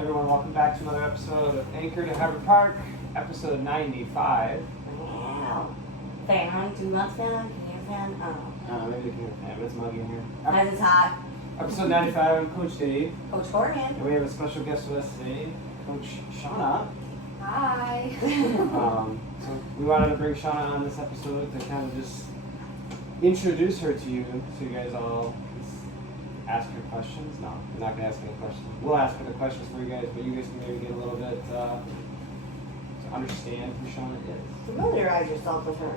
Everyone, welcome back to another episode of Anchor to Harbor Park, episode 95. Wow. Fan, do you want fan? Can you hear fan? Oh. Maybe they can hear fan, but it's muggy in here. As it's hot. Episode 95, I'm Coach Dave. Coach Gordon. And we have a special guest with us today, Coach Shawna. Hi. So we wanted to bring Shawna on this episode to kind of just introduce her to you, so you guys all just ask her questions. No, we're not going to ask any questions. We'll ask her the questions for you guys, but you guys can maybe get a little bit to understand who Shawna is. Familiarize yourself with her.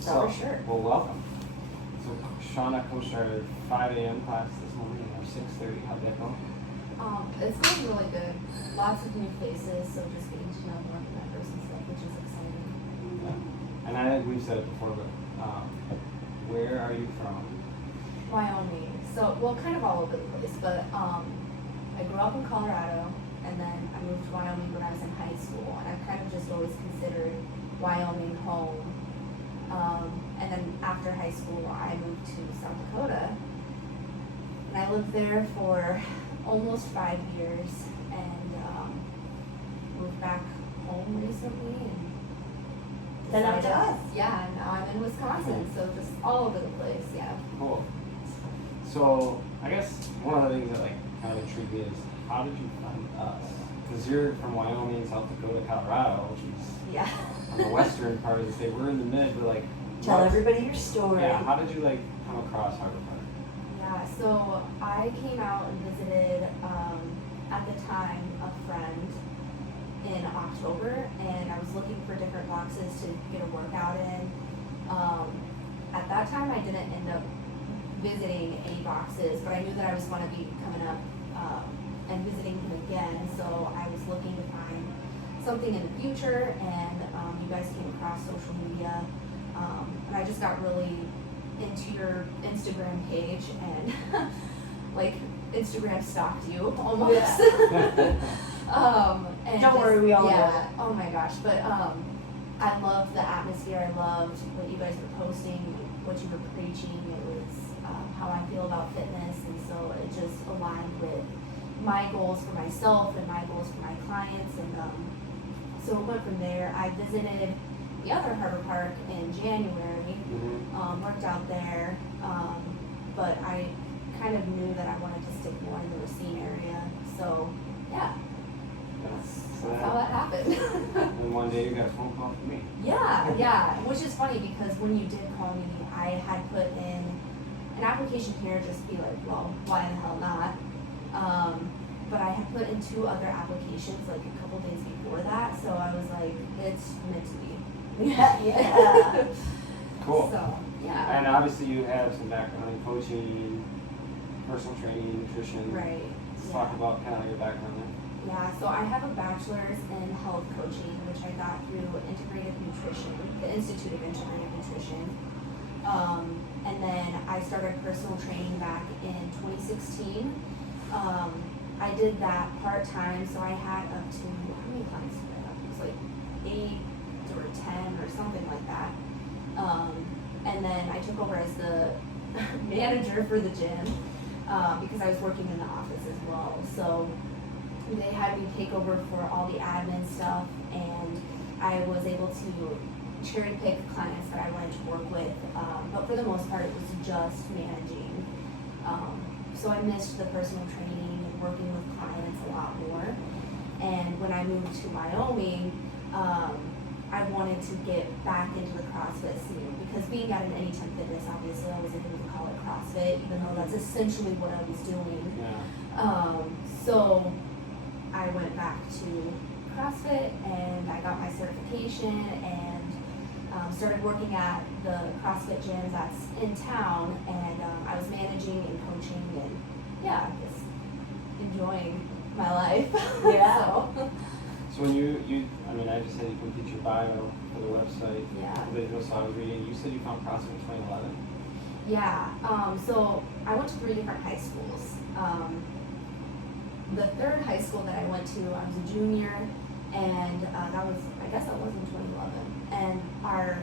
So, for sure. Well, welcome. So Shawna coached our 5 a.m. class this morning, or 6:30. How'd that go? It's going really good. Lots of new faces, so just getting to know more members and stuff, which is exciting. Yeah. And I think we've said it before, but where are you from? Wyoming. So, well, kind of all over the place, but I grew up in Colorado, and then I moved to Wyoming when I was in high school, and I've kind of just always considered Wyoming home. And then after high school, I moved to South Dakota, and I lived there for almost 5 years, and moved back home recently, and Then up to us. Yeah, and now I'm in Wisconsin, so just all over the place, yeah. Cool. So I guess one of the things that like kind of intrigued me is how did you find us? Because you're from Wyoming, South Dakota, Colorado, which is Yeah. on the western part of the state. We're in the mid, but like Tell what- everybody your story. Yeah, how did you like come across Harbor Park? Yeah, so I came out and visited, at the time, a friend in October, and I was looking for different boxes to get a workout in. At that time, I didn't end up visiting any boxes, but I knew that I was going to be coming up and visiting him again, so I was looking to find something in the future, and you guys came across social media, and I just got really into your Instagram page, and like Instagram stalked you almost. Yeah. And Don't worry, we all yeah, know it. oh my gosh, but I loved the atmosphere. I loved what you guys were posting, what you were preaching. It was how I feel about fitness, and so it just aligned with my goals for myself and my goals for my clients, and so it went from there. I visited the other Harbor Park in January, worked out there, but I kind of knew that I wanted to stick more in the Racine area, so yeah, that's how that happened. And one day you got a phone call from me. Yeah, which is funny because when you did call me, I had put in an application here just to be like, well, why the hell not? But I had put in 2 other applications like a couple days before that, so I was like, it's meant to be. Yeah. Cool. So, yeah. And obviously you have some background in coaching, personal training, nutrition. Right. Let's talk about kind of your background there. Yeah, so I have a bachelor's in health coaching, which I got through Integrative Nutrition, the Institute of Integrative Nutrition. And then I started personal training back in 2016. I did that part-time, so I had up to, how many clients did I have? It was like 8 or 10 or something like that. And then I took over as the manager for the gym because I was working in the office as well. So they had me take over for all the admin stuff, and I was able to cherry pick clients that I wanted to work with. But for the most part, it was just managing. So I missed the personal training, working with clients a lot more. And when I moved to Wyoming, I wanted to get back into the CrossFit scene because being at an Anytime Fitness, obviously I wasn't able to call it CrossFit, even though that's essentially what I was doing. Yeah. So I went back to CrossFit, and I got my certification, and started working at the CrossFit gym that's in town, and I was managing and coaching, and yeah, just enjoying my life. Yeah. So when you I mean, I just had you complete your bio for the website. Yeah. So I was reading, you said you found CrossFit in 2011. Yeah, so I went to 3 different high schools. The third high school that I went to, I was a junior, and that was, I guess that was in 2011. And our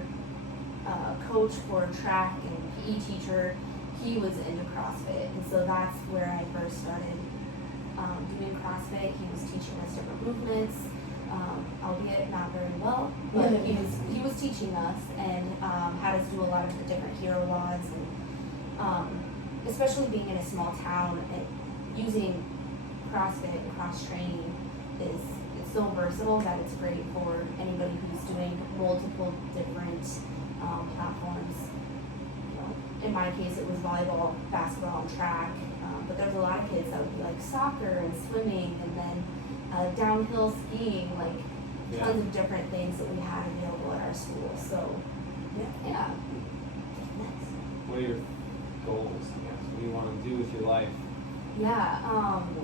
coach for track and PE teacher, he was into CrossFit, and so that's where I first started doing CrossFit. CrossFit. He was teaching us different movements, albeit not very well, but he was teaching us and had us do a lot of the different hero wads, and especially being in a small town, using CrossFit and cross training it's so versatile that it's great for anybody who's doing multiple different platforms. In my case, it was volleyball, basketball, and track. But there's a lot of kids that would be like soccer and swimming, and then downhill skiing, like tons of different things that we had available at our school. So, yeah. What are your goals, I guess? What do you want to do with your life? Yeah.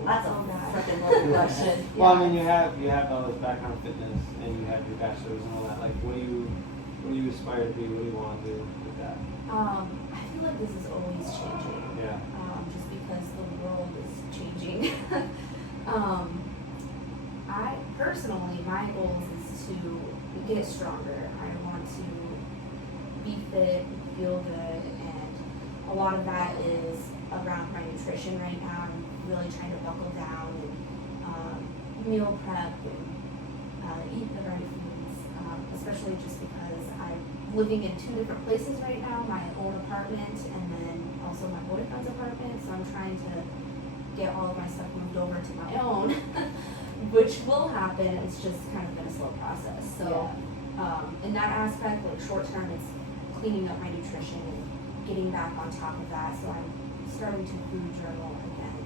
That's a freaking loaded question. Well, I mean, you have all this background in fitness, and you have your bachelor's and all that. Like, what do you aspire to be? What do you want to do with that? I feel like this is always changing. Yeah. Just because the world is changing. I personally, my goal is to get stronger. I want to be fit, feel good, and a lot of that is around my nutrition right now. I'm really trying to buckle down and meal prep and eat the right foods, especially just because I'm living in 2 different places right now, my own apartment and then also my boyfriend's apartment, so I'm trying to get all of my stuff moved over to my own, which will happen. It's just kind of been a slow process. So in that aspect, like short term, it's cleaning up my nutrition and getting back on top of that. So I'm starting to food journal again.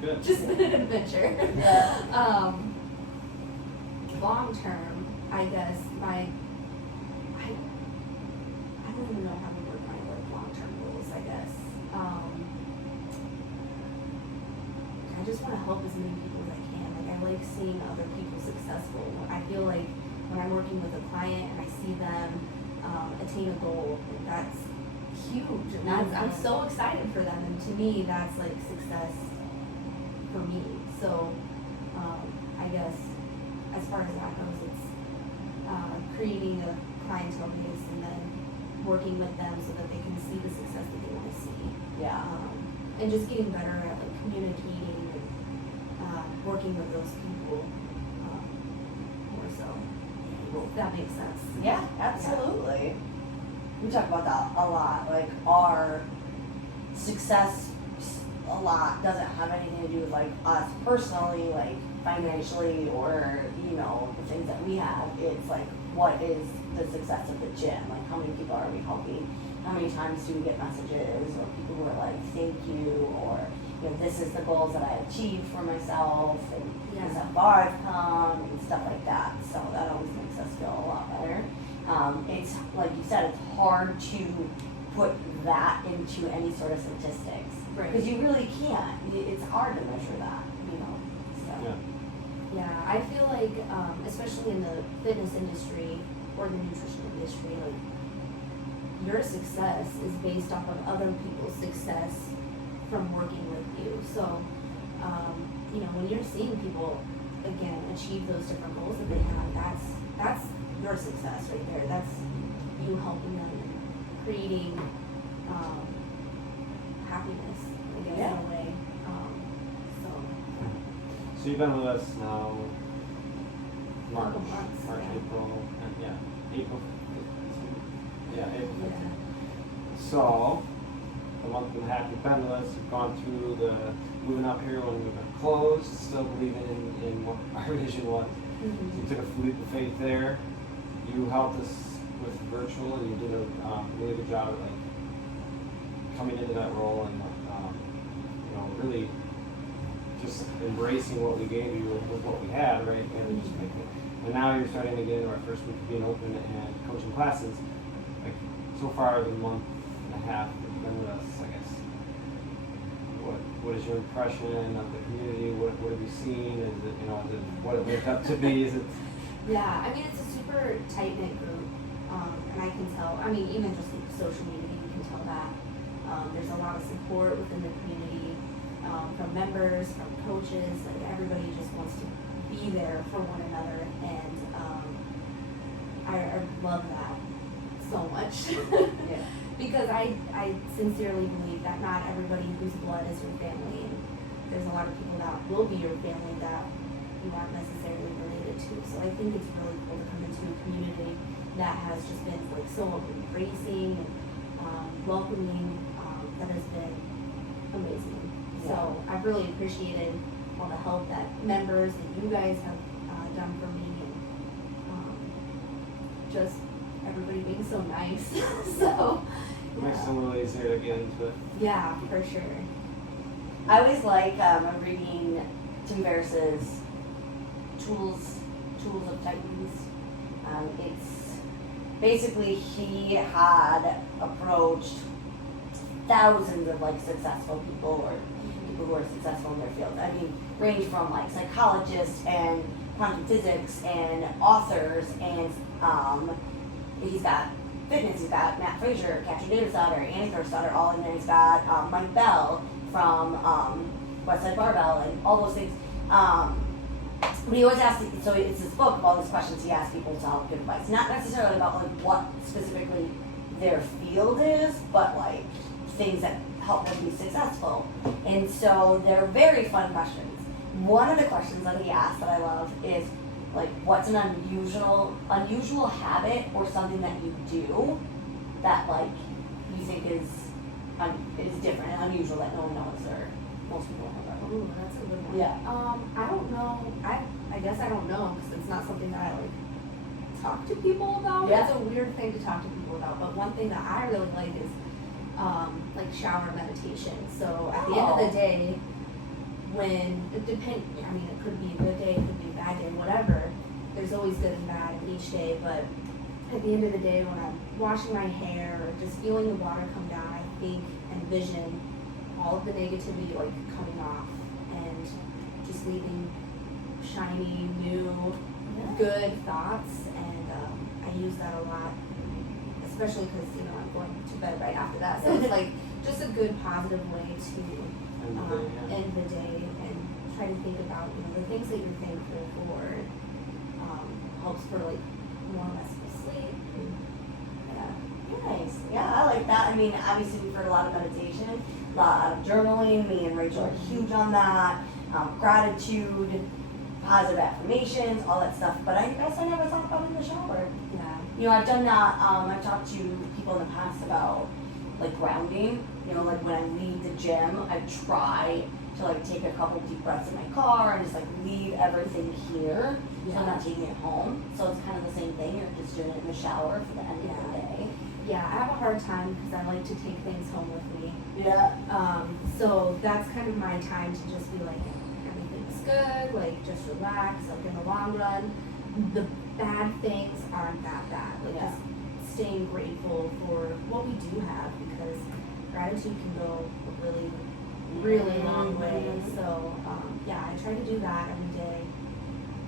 Good. Just been an adventure. Yeah. Long term, I guess I don't even know how to word my like long term goals. I guess I just want to help as many people as I can. Like I like seeing other people successful. I feel like when I'm working with a client and I see them attain a goal, that's huge, and I'm so excited for them. And to me, that's like success for me. So I guess as far as that goes, it's creating a clientele base and then working with them so that they can see the success that they want to see. Yeah. And just getting better at like communicating and working with those people more so. If that makes sense. Yeah, absolutely. We talk about that a lot. Like our success a lot doesn't have anything to do with like us personally, like financially, or the things that we have. It's like, what is the success of the gym? Like, how many people are we helping? How many times do we get messages or people who are like, thank you, or this is the goals that I achieved for myself, and this is how far I've come, and stuff like that. So that always makes us feel a lot better. It's like you said, it's hard to put that into any sort of statistics, because you really can't. It's hard to measure that, So. Yeah, I feel like, especially in the fitness industry or the nutrition industry, like your success is based off of other people's success from working with you. So, when you're seeing people again achieve those different goals that they have, that's your success right there. That's you helping them and creating happiness, I guess, in a way. So you've been with us now March, Couple months, April, and April. April 15th. Yeah. So, a month and a half you've been with us, you've gone through the moving up here when we were closed, still believing in what our vision was. Mm-hmm. You took a leap of faith there. You helped us with virtual, and you did a really good job at like coming into that role and really just embracing what we gave you with what we had, right? And just making it. And now you're starting to get into our first week of being open and coaching classes. Like so far, the month and a half that you've been with us, I guess. What is your impression of the community? What have you seen? Is it is it what it lived up to be? Is it? Yeah, I mean it's a super tight knit group, and I can tell. I mean even just with social media, you can tell that there's a lot of support within the community. From members, from coaches, like everybody just wants to be there for one another, and I love that so much. Yeah. Because I sincerely believe that not everybody whose blood is your family, and there's a lot of people that will be your family that you aren't necessarily related to. So I think it's really cool to come into a community that has just been like so embracing and welcoming. That has been amazing. Yeah. So I've really appreciated all the help that members and you guys have done for me, and just everybody being so nice. So It makes it a little easier to get into it. yeah, for sure. I always like reading Tim Ferriss's Tools of Titans. It's basically he had approached thousands of like successful people or people who are successful in their field. I mean, range from like psychologists and quantum physics and authors, and he's got fitness. He's got Matt Frazier, Katrin David's-daughter, Annie First-daughter, all in there. He's got Mike Bell from Westside Barbell and all those things. But he always asks, so it's this book of all these questions he asks people to help give advice. Not necessarily about like what specifically their field is, but like things that help them be successful. And so they're very fun questions. One of the questions that he asks that I love is like, what's an unusual habit or something that you do that like you think is different and unusual that no one knows or most people don't know about? Ooh, that's a good one. Yeah. I don't know. I guess I don't know because it's not something that I like talk to people about. Yeah. It's a weird thing to talk to people about. But one thing that I really like is like shower meditation. So at the end of the day, when it depends, I mean, it could be a good day, it could be a bad day, whatever. There's always good and bad in each day. But at the end of the day, when I'm washing my hair or just feeling the water come down, I think and vision all of the negativity like coming off and just leaving shiny, new, good thoughts. And I use that a lot, especially because I'm going to bed right after that. So it's like just a good positive way to end the day and try to think about the things that you're thankful for. Helps for like more restful sleep. Nice. Yeah, I like that. I mean, obviously we've heard a lot of meditation, a lot of journaling. Me and Rachel are huge on that. Gratitude, positive affirmations, all that stuff. But I guess I never thought about it in the shower. Yeah. I've done that. I've talked to people in the past about like grounding. Like when I leave the gym, I try to like take a couple deep breaths in my car and just like leave everything here. So I'm not taking it home. So it's kind of the same thing. You're just doing it in the shower for the end of the day. Yeah, I have a hard time because I like to take things home with me. Yeah. So that's kind of my time to just be like, everything's good, like just relax. Like in the long run, the bad things aren't that bad. Like just staying grateful for what we do have, because gratitude can go a really, really long way. So I try to do that every day.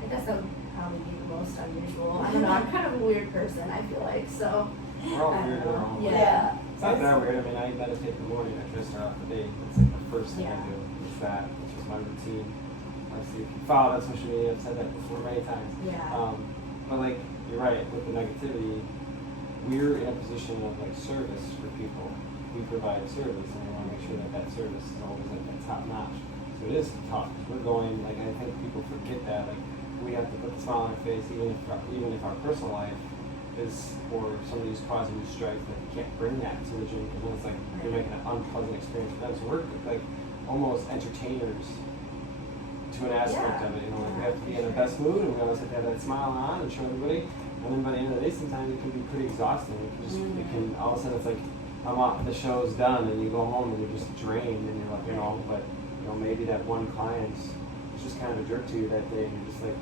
I guess that would probably be the most unusual. I don't know. I'm kind of a weird person, I feel like. So We're all weird in our own way. Yeah. It's not that weird. I mean, I meditate in the morning after I start off the day. That's like the first thing I do. It's that. It's just my routine. Obviously, if you follow that social media, I've said that before many times. Yeah. But like, you're right, with the negativity, we're in a position of like service for people. We provide service, and we want to make sure that that service is always at top notch. So it is tough. We're going, like, I think people forget that, like, we have to put the smile on our face, even if our personal life is, or somebody's causing you strife, that you can't bring that to the gym, because then it's like you're making an unpleasant experience for them. So we're like almost entertainers to an aspect of it. We have to be in the best mood, and we always have to have that smile on and show everybody. And then by the end of the day, sometimes it can be pretty exhausting. It can all of a sudden it's like the show's done, and you go home and you're just drained, and you're like, but maybe that one client is just kind of a jerk to you that day, and you're just like,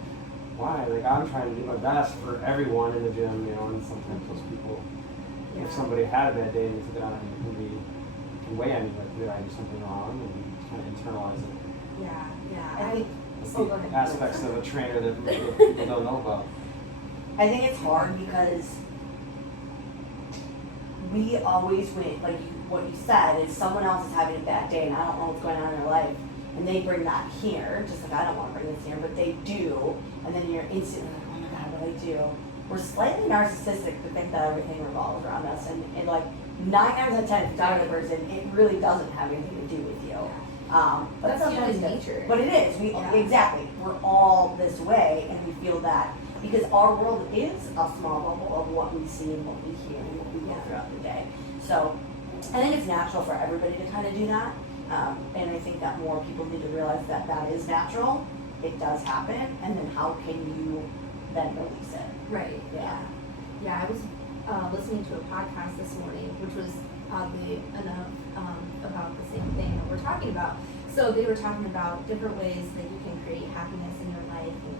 why? Like, I'm trying to do my best for everyone in the gym, and sometimes those people, if somebody had a bad day and they took it on, it can weigh on you, like, did I do something wrong? And you kind of internalize it. Yeah. I think It's the aspects of a trainer that people don't know about. I think it's hard because we always win. Like what you said is someone else is having a bad day and I don't know what's going on in their life, and they bring that here, just like I don't want to bring this here, but they do, and then you're instantly like, oh my god, what do I do? We're slightly narcissistic to think that everything revolves around us, and like 9 out of 10, if you talk to a person, it really doesn't have anything to do with you. But That's sometimes human nature. But it is. Exactly. We're all this way, and we feel that because our world is a small bubble of what we see and what we hear and what we go throughout the day. So I think it's natural for everybody to kind of do that. And I think that more people need to realize that that is natural. It does happen. And then how can you then release it? Right. Yeah. Yeah. I was listening to a podcast this morning, which was oddly enough about the same thing that we're talking about. So they were talking about different ways that you can create happiness in your life, and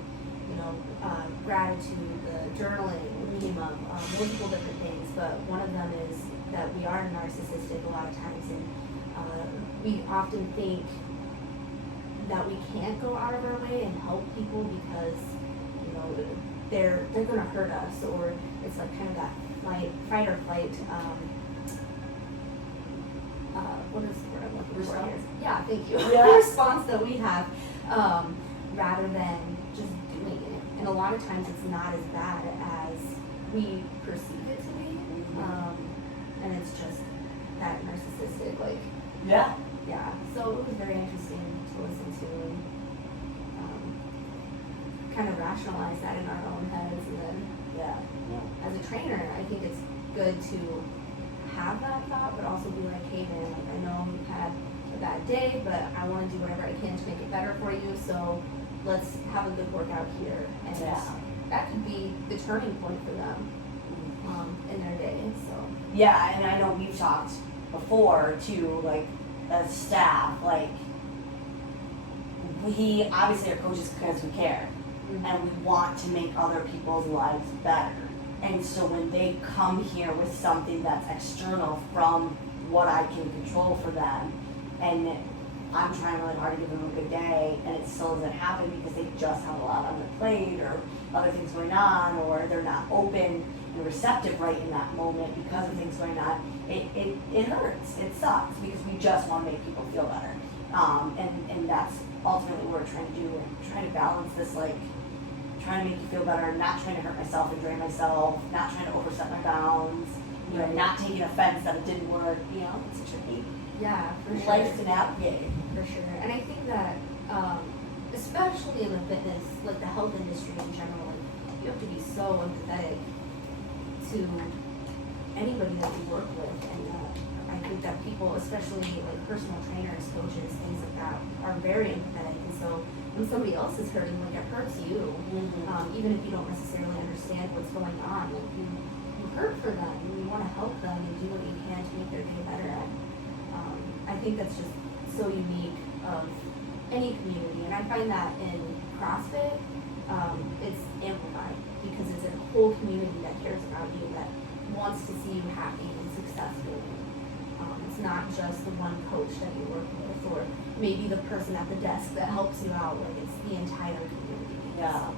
gratitude, journaling, multiple different things. But one of them is that we are narcissistic a lot of times, and we often think that we can't go out of our way and help people because they're going to hurt us, or it's like kind of that fight or flight. What is the word I'm looking for here? Yeah, thank you. Yeah. The response that we have, rather than just doing it. And a lot of times it's not as bad as we perceive it to be. And it's just that narcissistic, Yeah. yeah. So it was very interesting to listen to and kind of rationalize that in our own heads. And then, Yeah. as a trainer, I think it's good to have that thought, but also be like, hey man, I know you've had a bad day, but I want to do whatever I can to make it better for you, so let's have a good workout here. And that could be the turning point for them in their day. So Yeah, and I know we've talked before too, as staff, we obviously are coaches because we care, and we want to make other people's lives better. And so when they come here with something that's external from what I can control for them, and I'm trying really hard to give them a good day, and it still doesn't happen because they just have a lot on their plate or other things going on, or they're not open and receptive right in that moment because of things going on, it hurts. It sucks because we just want to make people feel better. And that's ultimately what we're trying to do. We're trying to balance this, trying to make you feel better, not trying to hurt myself and drain myself, not trying to overstep my bounds, not taking offense that it didn't work. It's a tricky for sure. life to navigate. For sure. And I think that, especially in the fitness, the health industry in general, you have to be so empathetic to anybody that you work with. And I think that people, especially personal trainers, coaches, things like that, are very empathetic. And so when somebody else is hurting, it hurts you. Even if you don't necessarily understand what's going on, you hurt for them, and you want to help them and do what you can to make their day better. I think that's just so unique of any community, and I find that in CrossFit, it's amplified because it's a whole community that cares about you, that wants to see you happy and successful. It's not just the one coach that you work with, or maybe the person at the desk that helps you out. It's the entire community. Yeah. So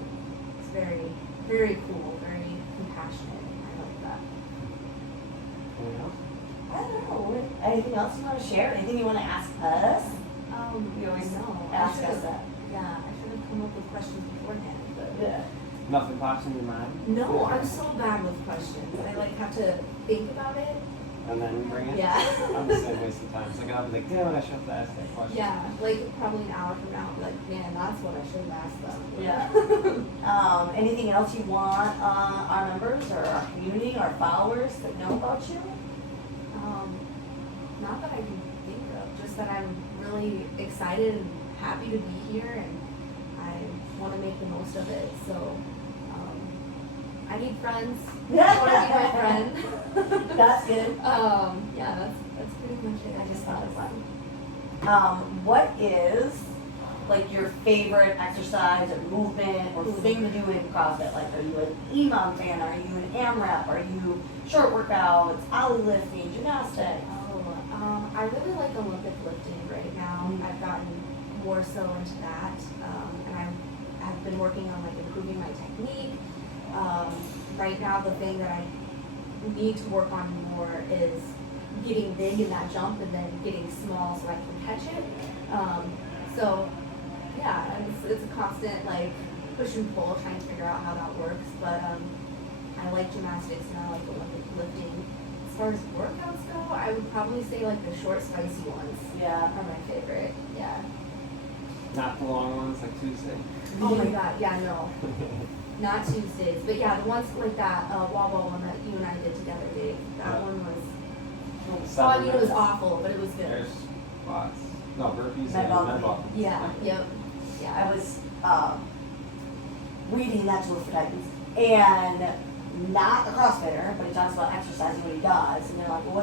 it's very, very cool, very compassionate. I like that. Anything else? I don't know. Anything else you want to share? Anything you want to ask us? We always ask us that. Yeah, I should have come up with questions beforehand. But Nothing pops in your mind? no, I'm so bad with questions. I have to think about it. And then bring it? Yeah. I'm the same way sometimes. I'll be like, damn it, I should have asked that question. Yeah, probably an hour from now, I'll be like, man, that's what I should have asked them. Yeah. Anything else you want our members or our community, our followers to know about you? Not that I can think of, just that I'm really excited and happy to be here, and I want to make the most of it. So I need friends. I want to be my friend. That's good. Yeah, that's pretty much it. I just thought of one. What is your favorite exercise or movement or thing to do in CrossFit? Are you an EMOM fan? Are you an AMRAP? Are you short workouts, ollie lifting, gymnastics? I really like Olympic lifting right now. I've gotten more so into that, and I have been working on improving my technique. Right now, the thing that I need to work on more is getting big in that jump and then getting small so I can catch it. So yeah, it's a constant push and pull, trying to figure out how that works. But I like gymnastics and I like Olympic lifting. far as workouts go, I would probably say like the short, spicy ones Yeah. are my favorite. Yeah. Not the long ones like Tuesday. Oh my god, yeah, no. Not Tuesdays. But yeah, the ones like that wall ball one that you and I did together, Dave. That one was, well, I mean, it was awful, but it was good. There's squats. No, burpees Med and ball. med ball. Yeah, yep. Yeah. I was reading that tool for Titans, and not a CrossFitter, but he talks about exercising what he does, and they're like, well,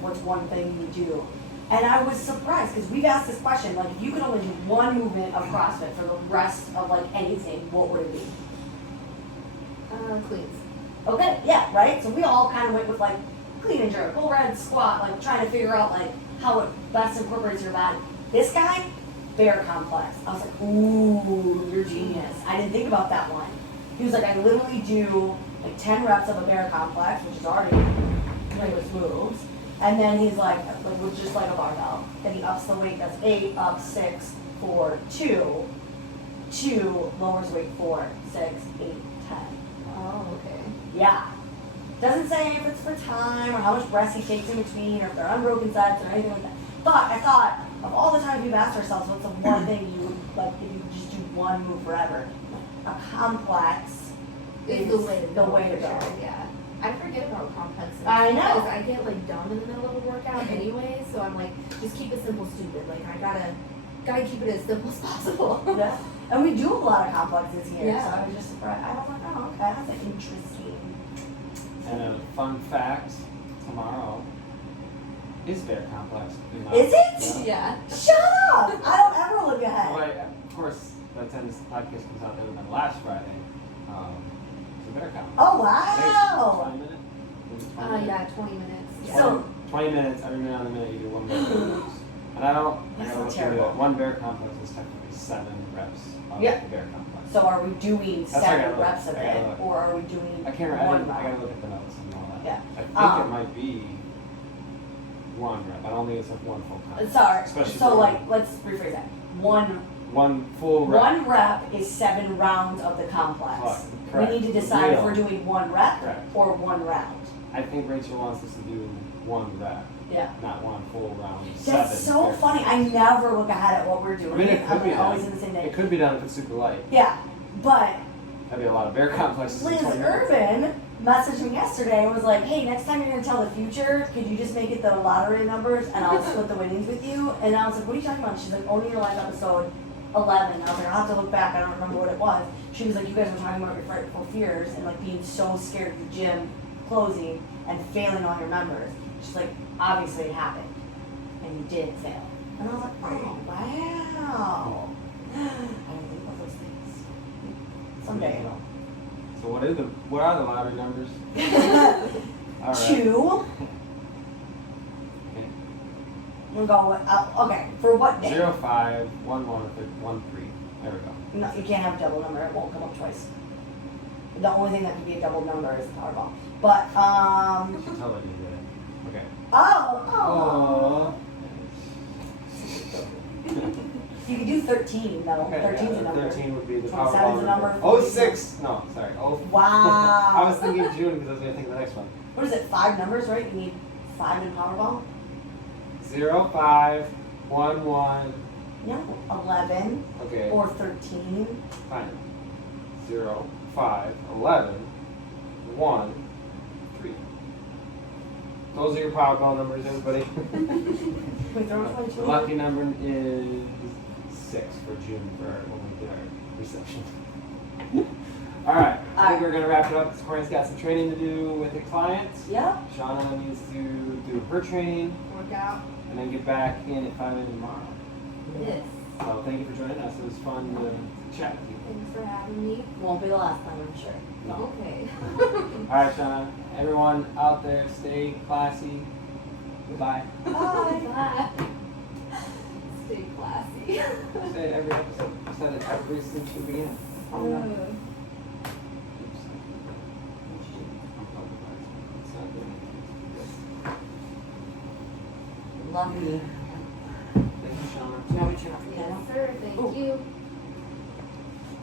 what's one thing you do? And I was surprised because we've asked this question, like, if you could only do one movement of CrossFit for the rest of like anything, what would it be? Cleans. Okay, yeah, right. So we all kind of went with like clean and jerk, overhead squat, like trying to figure out like how it best incorporates your body. This guy, bear complex. I was like, ooh, you're genius. I didn't think about that one. He was like, I literally do like 10 reps of a bear complex, which is already with moves. And then he's like with just like a barbell. Then he ups the weight, that's 8, up 6, 4, 2, 2, lowers weight 4, 6, 8, 10. Oh, okay. Yeah. Doesn't say if it's for time or how much rest he takes in between or if they're unbroken sets or anything like that. But I thought, of all the times we've asked ourselves, what's the one thing you would, like, if you just do one move forever? A complex Is the way to go. The way to go. Sure, yeah. I forget about complexes. I know. Because I get like dumb in the middle of a workout anyway, so I'm like, just keep it simple, stupid. Like I gotta keep it as simple as possible. Yeah. And we do a lot of complexes here, Yeah. so I was just surprised. I was like, oh, okay, that's interesting. And a fun fact, tomorrow is bear complex. Is it? Yeah. Shut up! I don't ever look ahead. Well, of course, by the time this podcast comes out, that would have been last Friday. It's a bear complex. Oh, wow! 20 minutes? Maybe 20 minutes? Yeah, 20 minutes. Yeah. So- 20 minutes, every minute on the minute you do one bear complex. And I That's gotta so look terrible. into it. One bear complex is technically 7 reps of Yeah. the bear complex. So are we doing That's what I 7 gotta look. reps of I gotta it, look. or are we doing I can't remember. one I rep? gotta look at the notes and all that. Yeah. I think it might be 1 rep. I don't think it's like 1 full time. Sorry. Especially So for like, let's rephrase that. One full rep. rep is 7 rounds of the complex. Correct. We need to decide if Real. we're doing 1 rep Correct. or 1 round. I think Rachel wants us to do 1 rep, Yeah. not 1 full round. That's 7 so bear funny. I never look ahead at what we're doing. I mean, it could be always done. in the same It day. could be done if it's super light. Yeah, but That'd be a lot of bear complexes. in Liz 20 minutes. Urban messaged me yesterday and was like, hey, next time you're going to tell the future, could you just make it the lottery numbers and I'll split the winnings with you? And I was like, what are you talking about? She's like, Owning Your Life episode 11. I was like, I'll have to look back. I don't remember what it was. She was like, you guys were talking about your frightful fears and like being so scared of the gym closing and failing all your members. She's like, obviously it happened. And you did fail. And I was like, oh, wow. I didn't think about those things. Someday. So what are the lottery numbers? All right. 2. Okay. We'll go with, okay, for what day? 0, 5, 1, 1, 3. There we go. No, you can't have a double number. It won't come up twice. The only thing that could be a double number is the Powerball. But, You should tell that you did it. Okay. oh. Oh. You could do 13, though. Okay, 13's yeah, a number. 13 would be the 27 's Powerball a number. Oh, 6. No, sorry. Oh. Wow. I was thinking June because I was going to think of the next one. What is it, 5 numbers, right? You need 5 in Powerball? 0, 5, 1, 1. No, 11 Okay. or 13. Fine. 0, 5, 11, 1, 3. Those are your Powerball numbers, everybody. Wait, throw a 22 The lucky number is 6 for June for when we did our reception. Alright, I think we're going to wrap it up. This Corey's got some training to do with a client. Yep. Shawna needs to do her training Workout. and then get back in at 5 a.m. tomorrow. Yes. So thank you for joining us. It was fun to chat with you. Thanks for having me. Won't be the last time, I'm sure. No. Okay. Alright, Shawna. Everyone out there, stay classy. Goodbye. Bye. Bye. Stay classy. Say it every episode. Said it every since the beginning. Oh, no. Oops. It's not good. Lucky.